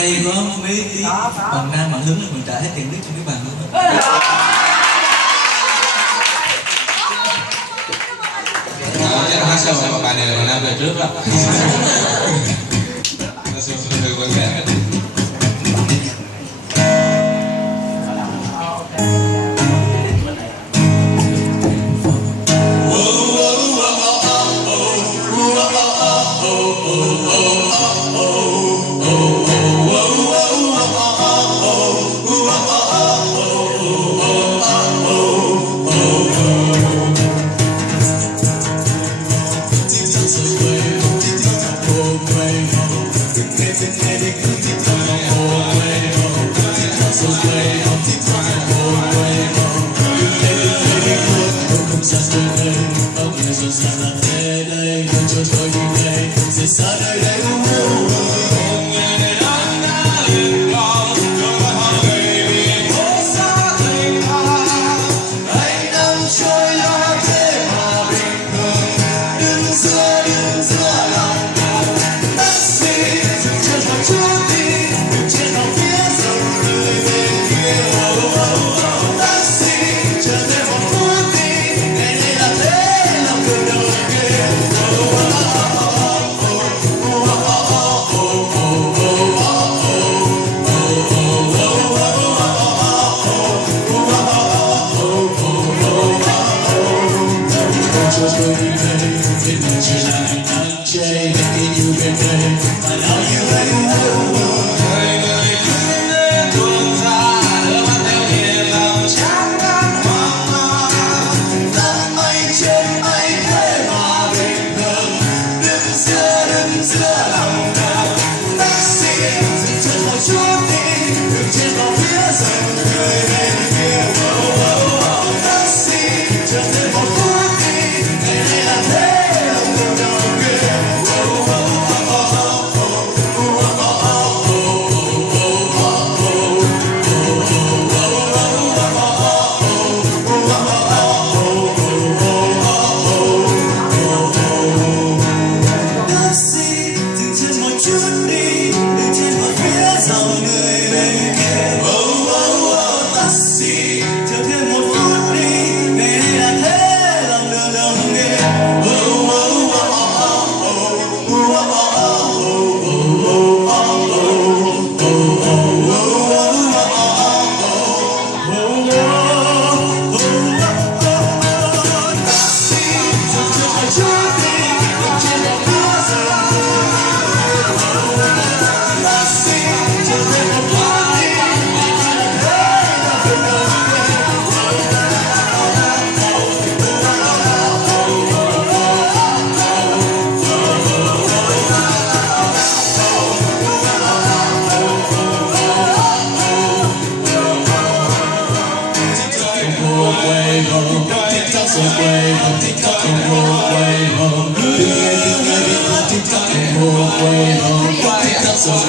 may có mấy bạn nam bạn hứng là mình trả hết tiền nước cho mấy bạn luôn. Chắc là hát sau rồi bạn này là bạn nam về trước đó. Người quen vẽ.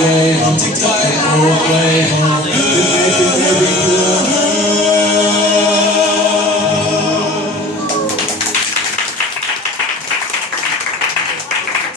Way home, TikTok, way home.